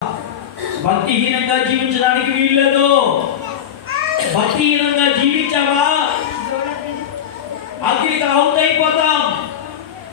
భక్తిహీనంగా జీవించడానికి వీల్లేదు. భక్తిహీనంగా జీవించావా అగ్నికి ఆహుతైపోతాం,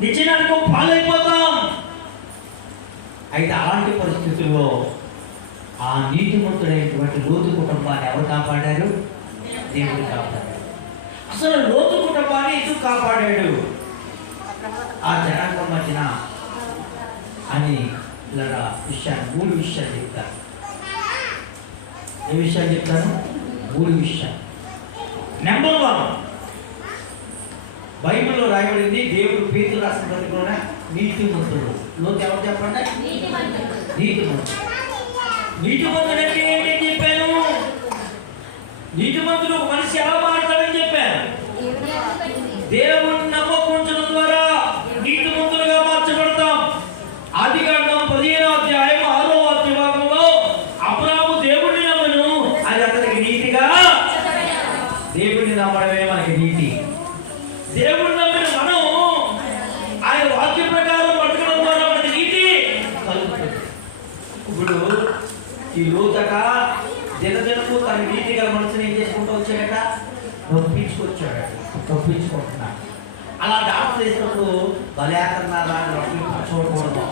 నిత్యనరకం పాలైపోతాం. అయితే అలాంటి పరిస్థితుల్లో ఆ నీతిమంతుడైనటువంటి లోతు కుటుంబాన్ని ఎవరు కాపాడారు? దేవుడు కాపాడాడు. అసలు లోతు కుటుంబాన్ని ఎందుకు కాపాడాడు? ఆ జనాంగం మధ్యన అని ఇలా విషయాలు 3 విషయాలు చెప్తారు. ఏ విషయాలు చెప్తాను? 3 విషయాలు. నెంబర్ 1, బైబిల్లో రాయబడింది, దేవుడు పేతురు రాసిన పత్రికలోనే నీతిమంతుడు. లోతు ఎవరు చెప్పండి? నీతిమంతుడు. నీతిమంతుడు అంటే ఏంటని చెప్పాను? నీతిమంతుడు ఒక మనిషి ఎలా మాట్లాడని చెప్పాను. దేవుడిని నమ్మకం ద్వారా నీతిమంతులుగా మార్చబడతాం. ఆదికాండం 15వ అధ్యాయం 6వ వాక్యంలో అబ్రాహాము దేవుడిని నమ్మను, అది అతనికి నీతిగా. దేవుడిని నమ్మడమే మనకి నీతి. దేవుడిని నమ్మిన మనం ఆయన వాక్య ప్రకారం పట్టుకోవడం ద్వారా మనకి నీతి కలుగుతుంది. ఇప్పుడు ఈ లోతట దినదినము తన నీతి గల మనసుని ఏం చేసుకుంటూ వచ్చాడట? నొప్పించుకుంటున్నాడు. అలా డాక్టర్ చేసినప్పుడు బలేకరణ చూడకూడదు.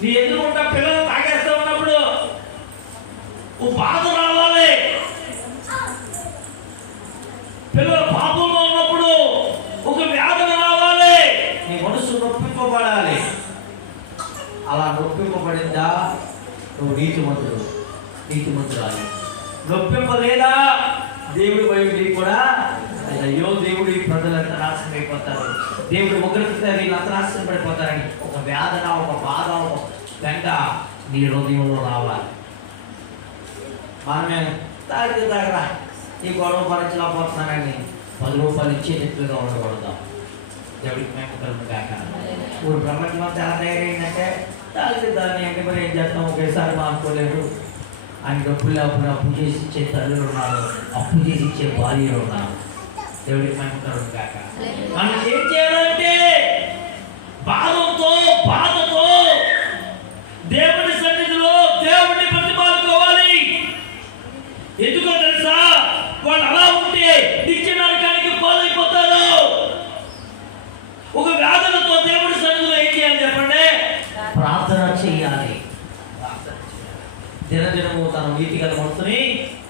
నీ ఎదురుకుంటా పిల్లలు తాగేస్తూ ఉన్నప్పుడు ఓ బాధ రావాలి. పిల్లలు పాపంలో ఉన్నప్పుడు ఒక వ్యాధన రావాలి. నీ మనసు నొప్పింపబడాలి. అలా నొప్పింపబడిందా నువ్వు నీతిమంతురాలి. నొప్పింపలేదా దేవుడి వైపు కూడా అయ్యో దేవుడు ఈ ప్రజలంతా నాశనం అయిపోతారు, దేవుడు ఒకరికి వీళ్ళంతా నాశనం పడిపోతారని ఒక వేదన, ఒక బాధ, ఒక బెంగ నీ హృదయంలో రావాలి. మనమే తాగరా ఈ గొడవ భరించలేకపోతున్నానని 10 రూపాయలు ఇచ్చేటట్లుగా ఉండకూడదు. దేవుడికి మేము కలుగుగాక. ఇప్పుడు ప్రపంచం అంతా ఎలా తయారైందంటే తాగితే దాన్ని అంటే మరి ఏం చేస్తాం, ఒకేసారి మార్చుకోలేదు అని డబ్బులు అప్పు చేసి ఇచ్చే తల్లులు ఉన్నారు, అప్పు చేసి ఇచ్చే భార్యలు ఉన్నారు. దేవుడికి మేము కలుగుగాక. మనం ఏం చేయాలంటే బాధతో దేవుడి సన్నిధిలో దేవుడిని ప్రతిపాదుకోవాలి. ఎందుకో తెలుసా? వాళ్ళు అలా ఉంటే నిత్య నరకానికి పాలైపోతారు. ఒక వేదనతో దేవుడి సన్నిధిలో ఏం చేయాలి చెప్పండి? ప్రార్థన చేయాలి. దినదినము తన నీతి గల మనసుని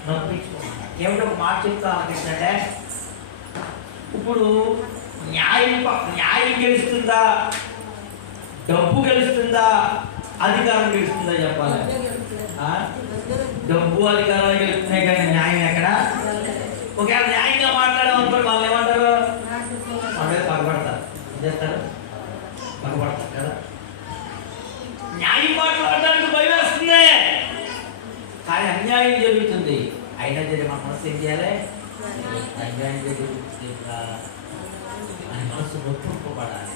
నొప్పించుకుంటున్నాడు. ఏమిటో ఒక మాట చెప్తా ఏంటంటే, ఇప్పుడు న్యాయం గెలుస్తుందా, డబ్బు గెలుస్తుందా, అధికారం గెలుస్తుందా చెప్పాలి? డబ్బు అధికారాలు గెలుస్తున్నాయి కానీ న్యాయం ఎక్కడ? ఒకవేళ న్యాయంగా మాట్లాడేమనుకోండి వాళ్ళు ఏమంటారు? వాళ్ళే పగబడతారు. ఏం చేస్తారు? పగబడతారు కదా. న్యాయం మాట్లాడడానికి భయం వేస్తుంది కానీ అన్యాయం జరుగుతుంది. అయినా జరిగి మన మనసు ఏం చేయాలి? అన్యాయం జరుగుతుంది అని మనసు నొప్పింపబడాలి.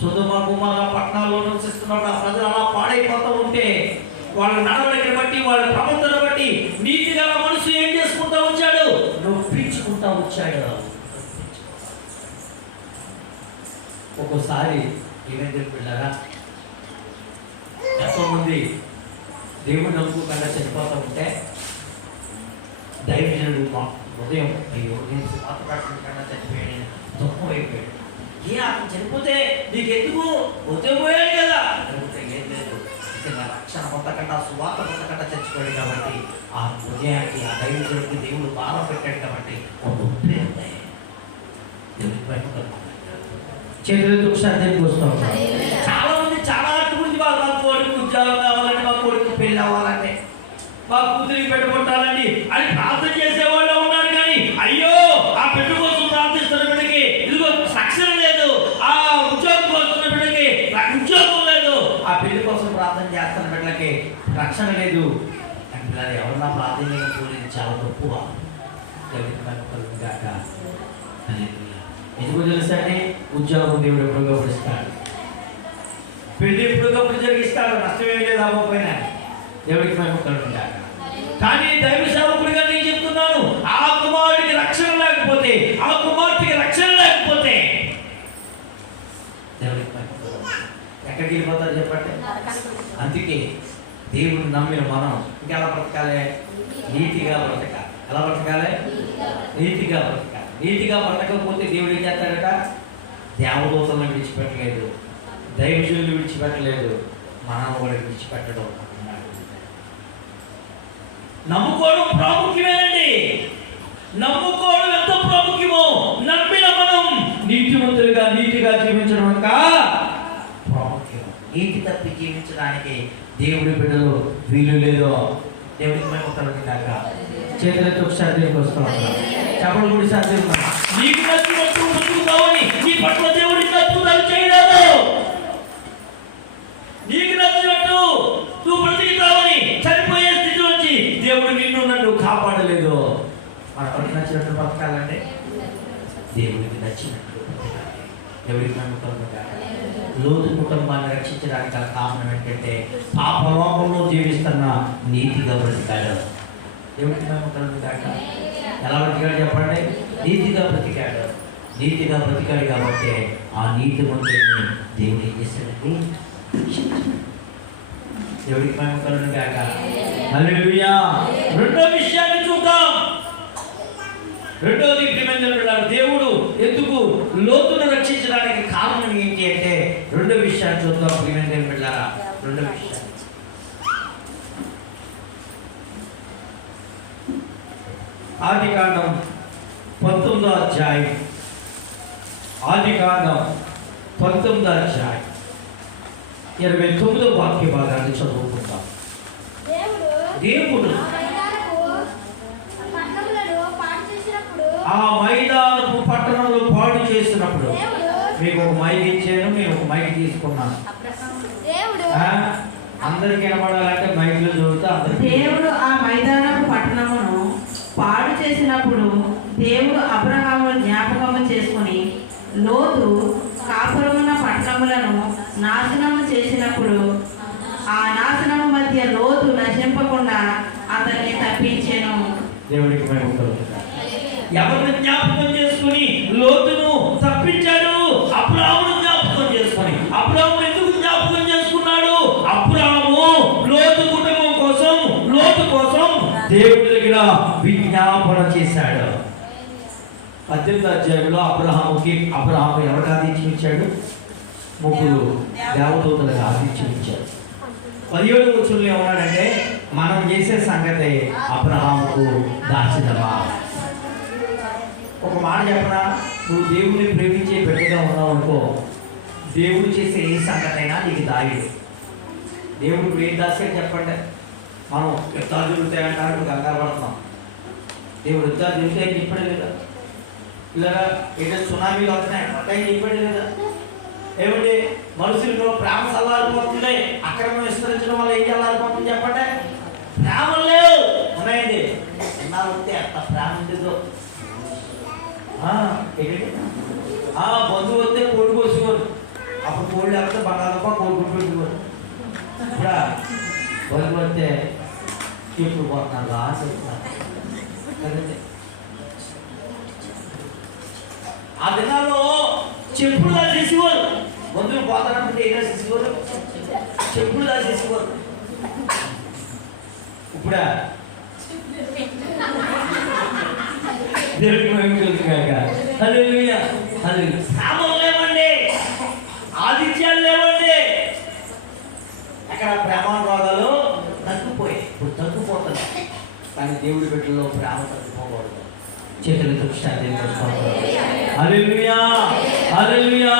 సొదొమ గొమొర్రా పట్టణాల్లో నివసిస్తున్నప్పుడు ఆ ప్రజలు అలా పాడైపోతూ ఉంటే వాళ్ళ నడవడికని బట్టి, వాళ్ళ ప్రవర్తన బట్టి నీతి గల మనసు ఏం చేసుకుంటూ వచ్చాడు? నొప్పించుకుంటూ వచ్చాడు. ఒక్కోసారి ఏమైంది పిల్లరా, ఎంతోమంది దేవుడు నమ్ముకుండా చనిపోతూ ఉంటే దైవజనుడు ఉదయం అయ్యో నేను మాట్లాడుకుంటా చనిపోయాడు, దుఃఖం అయిపోయాడు. అతను చనిపోతే నీకు ఎందుకు ఉదయం పోయాడు కదా? ఏం లేదు, నా రక్షణ పొందకుండా సువార్త పొందకుండా చచ్చిపోయాడు కాబట్టి ఆ ఉదయానికి ఆ దైవజనుడికి దేవుడు బాధ పెట్టాడు కాబట్టి చేతులతో ఒకసారి దేవుడికి వస్తాం. చాలా మంది చాలా గురించి మా కోరిక ఉద్యోగం కావాలంటే, మా కోరిక పెళ్ళి అవ్వాలంటే, మా కూతురికి పెట్టుకుంటారండి అని ప్రార్థన చేసేవాళ్ళు ఉన్నారు. కానీ అయ్యో ఆ పెట్టు కోసం ప్రార్థిస్తున్న బిడ్డకి ఇదిగో రక్షణ లేదు, ఆ ఉద్యోగం కోసం బిడ్డకి ఉద్యోగం లేదు, ఆ పెళ్లి కోసం ప్రార్థన చేస్తున్న బిడ్డలకి రక్షణ లేదు అంటే ఎవరన్నా ప్రార్థన చేయకపోలేదు చాలా తక్కువ. ఎందుకు తెలుసండి? ఉద్యోగం దేవుడు ఎప్పుడుగా ఇస్తాడు, పెళ్లి ఎప్పుడుకప్పుడు జరిగిస్తాడు, నష్టమేం లేదు అవ్వకపోయినా. దేవుడికి మేము కలుగుతాడు. కానీ దైవ సేవకుడిగా నేను చెప్తున్నాను, ఆ కుమారుడికి రక్షణ లేకపోతే, ఆ కుమార్తెకి రక్షణ లేకపోతే దేవుడికి ఎక్కడ ఎక్కడికి వెళ్ళిపోతారు చెప్పండి. అందుకే దేవుడు నమ్మిన మనం ఇంకెలా బ్రతకాలి? నీతిగా బ్రతకాలి. ఎలా బ్రతకాలి? నీతిగా బ్రతకాలి. నీతిగా బ్రతకపోతే దేవుడు ఏం చేస్తాడట? దేవదూతలను విడిచిపెట్టలేదు, దైవజనులు విడిచిపెట్టలేదు, మనం కూడా విడిచిపెట్టడం అన్నాడు. నమ్ముకోవడం ప్రాముఖ్యమేనండి. నమ్ముకోవడం ఎంత ప్రాముఖ్యమో నమ్మిన మనం నీతిమంతులుగా నీతిగా జీవించడం ఇంకా ప్రాముఖ్యం. నీతి తప్పి జీవించడానికి దేవుడి బిడ్డలు వీలు లేదు. దేవుడికి మేము కాక చేతులతో ఒకసారి దేవుడికి వస్తున్నాం. చెప్పలు కూడా సార్ నీకు నచ్చినట్టు ముందుకు కావాలి. నీ పట్ల దేవుడికి అద్భుతాలు చేయలేదు. నీకు నచ్చినట్టు నువ్వు బ్రతికి కావాలి. చనిపోయే స్థితి నుంచి దేవుడు నిన్ను నన్ను కాపాడలేదు. మనకు నచ్చినట్టు బ్రతకాలంటే దేవుడికి నచ్చినట్టు బ్రతకాలి. దేవుడికి నమ్మకం లోతు కుటుంబాన్ని రక్షించడానికి గల కారణం ఏంటంటే పాపలోకంలో జీవిస్తున్న నీతిగా బ్రతికాడు. దేవుడికి నమ్మకం కాక ఎలా బ్రతికాడు చెప్పండి? నీతిగా బ్రతికాడు. నీతిగా బ్రతికాడు కాబట్టి ఆ నీతి మంత్రిని దేవుడు ఏం చేశాడండి? దేవుడికి నమ్మకం కాక హల్లెలూయా. రెండో విషయాన్ని చూద్దాం. రెండోది దేవుడు ఎందుకు లోతును రక్షించడానికి కారణం ఏంటి అంటే రెండో విషయాన్ని చూద్దాం. ప్రియమైన బిడ్డలారా, రెండో విషయం ఆదికాండం 19వ అధ్యాయం. ఆదికాండం 19వ అధ్యాయం 29వ వాక్య భాగాన్ని చదువుకుందాం. దేవుడు ఆ మైదానపు పట్టణంలో పాడు చేసినప్పుడు మీకు ఒక మైక్ ఇచ్చాను, నేను ఒక మైక్ తీసుకున్నాను. అందరికి వినపడాలంటే మైక్లో చదువుతా. దేవుడు ఆ మైదానపు పట్టణమును పాడు చేసినప్పుడు దేవుడు అబ్రహామును జ్ఞాపకము చేసుకుని లోతు కాపురమున్న పట్టణములను నాశనము చేసినప్పుడు ఆ నాశనము మధ్య లోతు నశింపకుండా అతన్ని తప్పించెను. దేవుడికి ఎవరిని జ్ఞాపకం చేసుకుని లోతును తప్పించాడు? అబ్రాహామును జ్ఞాపకం చేసుకుని. అబ్రాహాము ఎందుకు జ్ఞాపకం చేసుకున్నాడు? అబ్రాహాము లోతు కుటుంబం కోసం, లోతు కోసం దేవుడి దగ్గర విజ్ఞాపన చేశాడు. 18వ అధ్యాయంలో అబ్రహాము ఎవరికి ఆతిథ్యం ఇచ్చాడు? ముగ్గురు దేవదూతలకు ఆతిథ్యం ఇచ్చాడు. 17వ వచనంలో ఏమన్నాడంటే మనం చేసే సంగతి అబ్రహాముకు దాచిదమా. ఒక మాట చెప్పనా, నువ్వు దేవుడిని ప్రేమించే బిడ్డగా ఉన్నావు అనుకో, దేవుడు చేసే ఏ సంగతి అయినా నీకు దాయుడు. దేవుడు ఇప్పుడు ఏం దాచాడు చెప్పండి? మనం యుద్ధాలు జరుగుతాయంటాడు, కంగారు పడుతున్నాం. దేవుడు యుద్ధాలు జరుగుతాయని చెప్పాడు లేదా? ఇలాగా ఏదో సునామీలు వస్తున్నాయి చెప్పాడు లేదా? ఏమిటి మనుషుల్లో ప్రేమ చల్లారిపోతుంది, అక్రమం విస్తరించడం వల్ల ఏం చల్లారిపోతుంది చెప్పండి? ప్రేమ లేవు ఉన్నాయండి. ఎన్నాళ్ళు ఉంటే అంత ప్రేమ ఉండేదో. బంధువు వస్తే కోడి కోసుకోరు, అప్పుడు కోడి లేకపోతే బంగాళప్ప కోడి పెట్టుకోరు. ఇప్పుడు బంధువు వస్తే చెప్పుడు పోతున్నారు ఆశ కదండి. ఆ దినాల్లో చెప్పుడుగా చేసేవారు. బంధువులు పోతానంటే ఏదో చేసేవారు, చెప్పుడుగా చేసేవారు. ఇప్పుడా లేవండి, ఆదిత్యాలు లేవండి. అక్కడ ప్రేమానురాగాలు తగ్గిపోయాయి, ఇప్పుడు తగ్గిపోతున్నాయి. కానీ దేవుడి బిడ్డల్లో ప్రేమ తగ్గిపోకూడదు. చేతులతో హల్లెలూయా, హల్లెలూయా,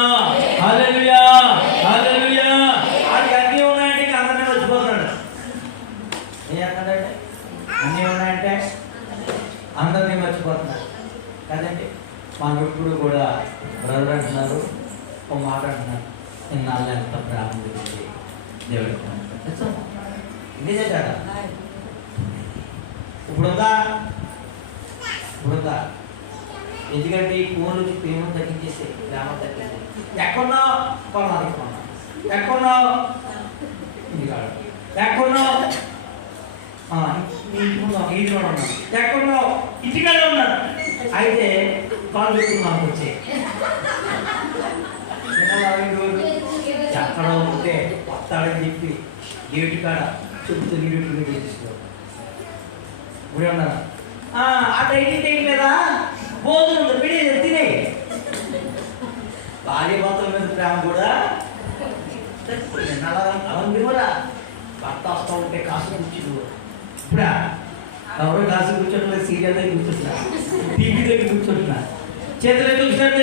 హల్లెలూయా, హల్లెలూయా. అది అన్నీ ఉన్నాయంటే అందరినీ మర్చిపోతున్నాడు. ఏమంటాడంటే అన్నీ ఉన్నాయంటే అందరినీ మర్చిపోతున్నాడు కదండి. మనం ఎప్పుడు కూడా బ్రదర్ అంటున్నారు, ఒక మాట అంటున్నారు, ఇన్నాళ్ళు ఎంత ప్రేమ ఉంది దేవుడికి. నిజే కదా. ఇప్పుడుందా? ఇప్పుడుందా? ఎందుకంటే ఈ ఫోన్లు ప్రేమ తగ్గించేసి ప్రేమ తగ్గించేసి ఎక్కడున్నావు కొనాలి, ఎక్కడున్నావు ఇంటికాడు, ఎక్కడున్నావు ఇంటిలో ఉన్నాను, ఎక్కడున్నావు ఇంటికాడే ఉన్నాను. అయితే కాళ్ళు పెట్టుకుని మనకు వచ్చాయి. ఎక్కడ ఉంటే వస్తాడని చెప్పి గేటు కాడ చెబుతూ నీళ్ళు తీసుకో ఇప్పుడు ఉన్నా ఆ డైనింగ్ టైం మీద భోజనం ఉంది పిడి తినే భార్య భర్తల మీద ప్రేమ కూడా అవంది కూడా భర్త వస్తూ ఉంటే కాసు కూర్చుని ఇప్పుడా ఎవరు కాసు కూర్చోట్లేదు సీరియల్ దగ్గర కూర్చుంటున్నా టీవీ దగ్గర కూర్చుంటున్నా చేతులు చూసినట్టు